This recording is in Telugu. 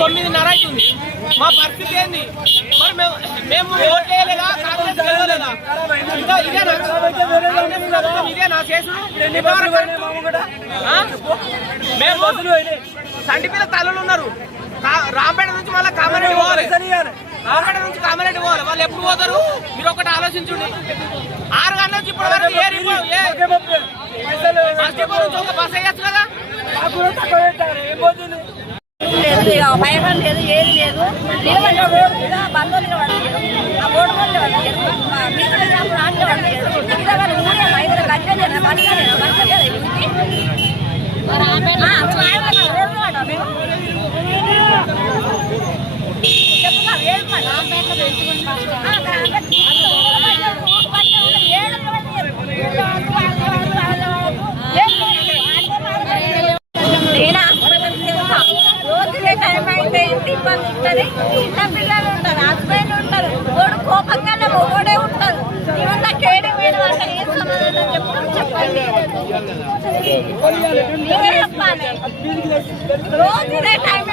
9:30 అవుతుంది. మా పరిస్థితి ఏంది? మరి మేము ఓట్లు వేయలేదా? కాంగ్రెస్ గెలవలేదా? ఇదేనా చేసుడు? మేము సంటిపిల్ల తల్లులు ఉన్నారు. రాంపేట నుంచి మళ్ళీ కామారెడ్డి పోవాలి. రాంపేట నుంచి కామారెడ్డి పోవాలి. వాళ్ళు ఎప్పుడు పోతారు? మీరు ఒకటి ఆలోచించండి. 6 గంటల నుంచి ఇప్పటి వరకు ఒక బస్ వేయచ్చు కదా. భయం లేదు, ఏది లేదు. రోడ్డు మీద బంధువులు పడలేదు, ఆ ఓటు వాళ్ళు పడలేదు, మీకున్నప్పుడు ఆటలు పడలేదు. ఐదు గంటలు ఇబ్బంది ఉంటుంది. చిన్న పిల్లలు ఉంటారు, హస్బెండ్ ఉంటారు, ఓడు కోపంగానే ఓడే ఉంటారు. ఇవన్న కేడి వేడి వల్ల ఏం సమాధానం చెప్తారు చెప్పండి. మీరే చెప్పాలి. రోజు ఇదే టైం